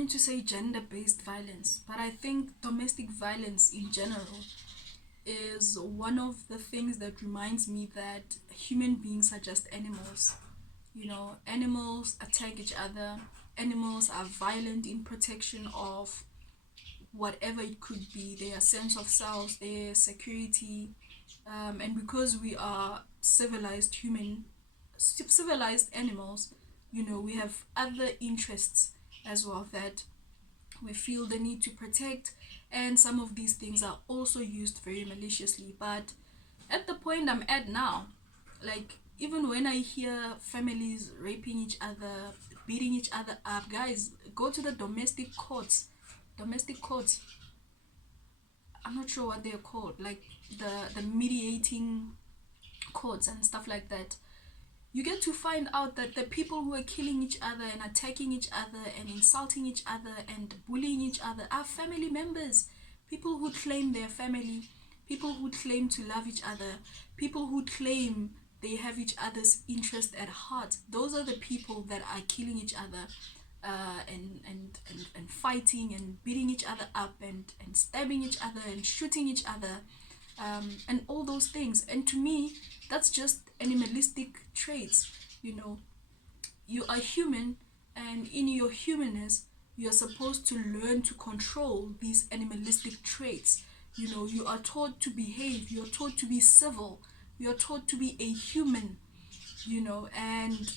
wanting to say gender-based violence, but I think domestic violence in general is one of the things that reminds me that human beings are just animals. You know, animals attack each other. Animals are violent in protection of whatever it could be, their sense of self, their security. And because we are civilized animals, you know, we have other interests as well that we feel the need to protect, and some of these things are also used very maliciously. But at the point I'm at now, like, even when I hear families raping each other, beating each other up, guys, go to the domestic courts. I'm not sure what they're called, like the mediating courts and stuff like that. You get to find out that the people who are killing each other and attacking each other and insulting each other and bullying each other are family members. People who claim their family, people who claim to love each other, people who claim they have each other's interest at heart. Those are the people that are killing each other, and fighting and beating each other up, and stabbing each other and shooting each other, and all those things. And to me, that's just animalistic traits. You know, you are human, and in your humanness, you're supposed to learn to control these animalistic traits. You know, you are taught to behave, you're taught to be civil, you're taught to be a human, you know. And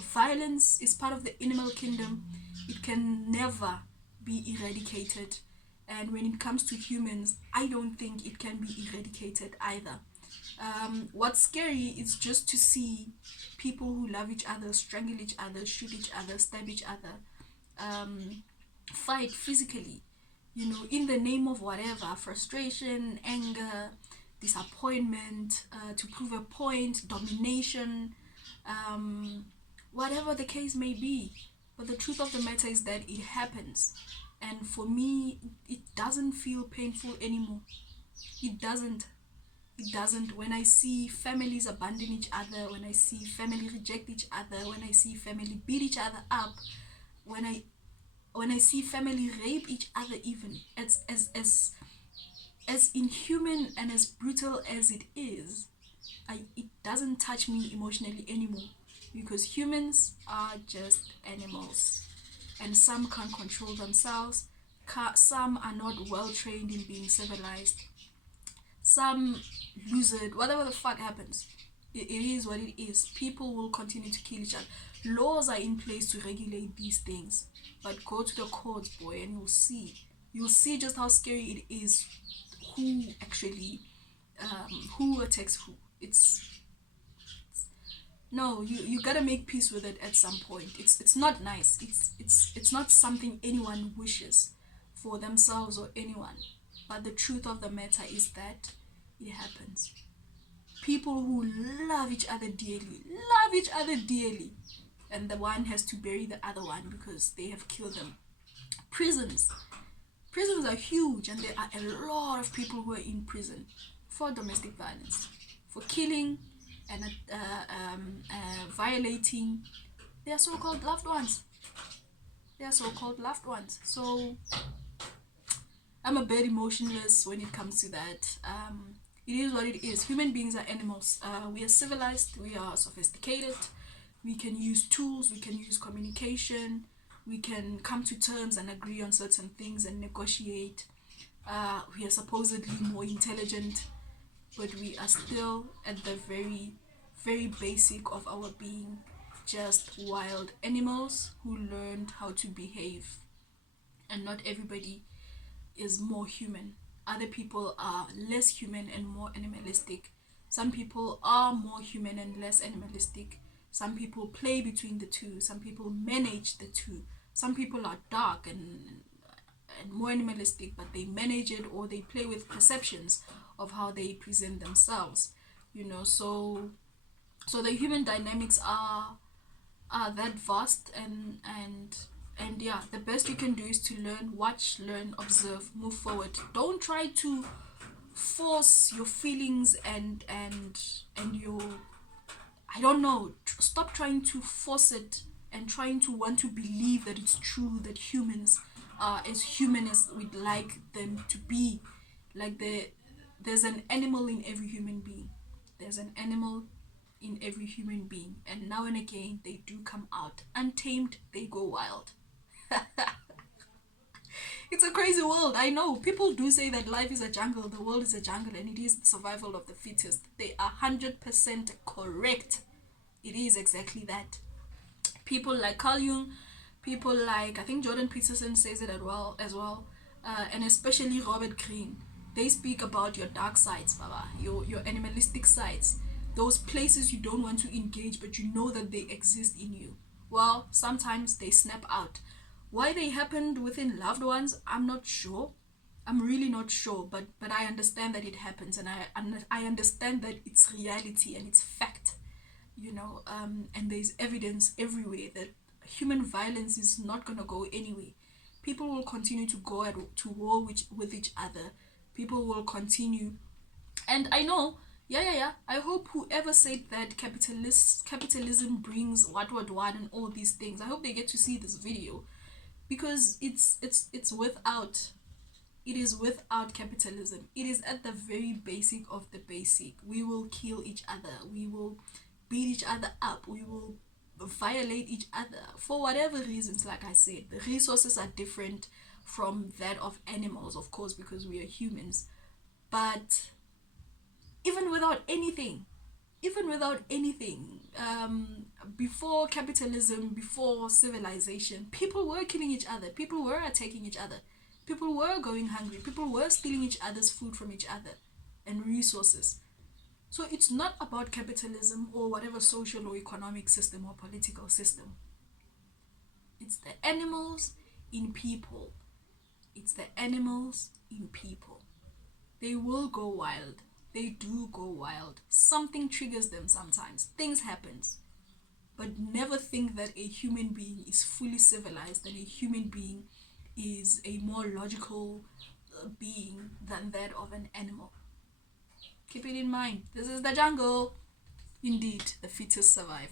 violence is part of the animal kingdom. It can never be eradicated. And when it comes to humans, I don't think it can be eradicated either. What's scary is just to see people who love each other strangle each other, shoot each other, stab each other, fight physically, you know, in the name of whatever, frustration, anger, disappointment, to prove a point, domination, whatever the case may be. But the truth of the matter is that it happens. And for me, it doesn't feel painful anymore. It doesn't. It doesn't. When I see families abandon each other, when I see family reject each other, when I see family beat each other up, when I see family rape each other, even as inhuman and as brutal as it is, it doesn't touch me emotionally anymore, because humans are just animals, and some can't control themselves. Some are not well trained in being civilized. Some lose it. Whatever the fuck happens, it is what it is. People will continue to kill each other. Laws are in place to regulate these things, but go to the courts, boy, and you'll see. You'll see just how scary it is. Who actually, who attacks who? It's no, you gotta make peace with it at some point. It's not nice. It's not something anyone wishes for themselves or anyone. But the truth of the matter is that it happens. People who love each other dearly, and the one has to bury the other one because they have killed them. Prisons. Prisons are huge, and there are a lot of people who are in prison for domestic violence, for killing and violating their so-called loved ones. So I'm a bit emotionless when it comes to that. It is what it is. Human beings are animals. We are civilized, we are sophisticated, we can use tools, we can use communication, we can come to terms and agree on certain things and negotiate. We are supposedly more intelligent, but we are still at the very, very basic of our being, just wild animals who learned how to behave. And not everybody is more human. Other people are less human and more animalistic. Some people are more human and less animalistic. Some people play between the two. Some people manage the two. Some people are dark and more animalistic, but they manage it, or they play with perceptions of how they present themselves. You know, so the human dynamics are that vast, and yeah, the best you can do is to learn, watch, learn, observe, move forward. Don't try to force your feelings and your, I don't know, stop trying to force it and trying to want to believe that it's true that humans are as human as we'd like them to be. Like there's an animal in every human being. There's an animal in every human being, and now and again they do come out untamed. They go wild. It's a crazy world. I know people do say that life is a jungle, the world is a jungle, and it is the survival of the fittest. They are 100% correct. It is exactly that. People like Carl Jung, people like, I think Jordan Peterson says it as well, and especially Robert Greene. They speak about your dark sides, Baba, your animalistic sides, those places you don't want to engage, but you know that they exist in you. Well, sometimes they snap out. Why they happened within loved ones, I'm not sure. I'm really not sure, but I understand that it happens, and I understand that it's reality and it's fact, and there's evidence everywhere that human violence is not gonna go anywhere. People will continue to go to war with each other. People will continue, and I know, yeah. I hope whoever said that capitalism brings what and all these things, I hope they get to see this video, because it's without, it is without capitalism. It is at the very basic of the basic. We will kill each other. We will beat each other up. We will violate each other for whatever reasons. Like I said, the resources are different from that of animals, of course, because we are humans. But even without anything, even without anything, before capitalism, before civilization, people were killing each other. People were attacking each other. People were going hungry. People were stealing each other's food from each other and resources. So it's not about capitalism or whatever social or economic system or political system. It's the animals in people. It's the animals in people. They will go wild. They do go wild. Something triggers them sometimes. Things happen. But never think that a human being is fully civilized, that a human being is a more logical being than that of an animal. Keep it in mind. This is the jungle. Indeed, the fittest survive.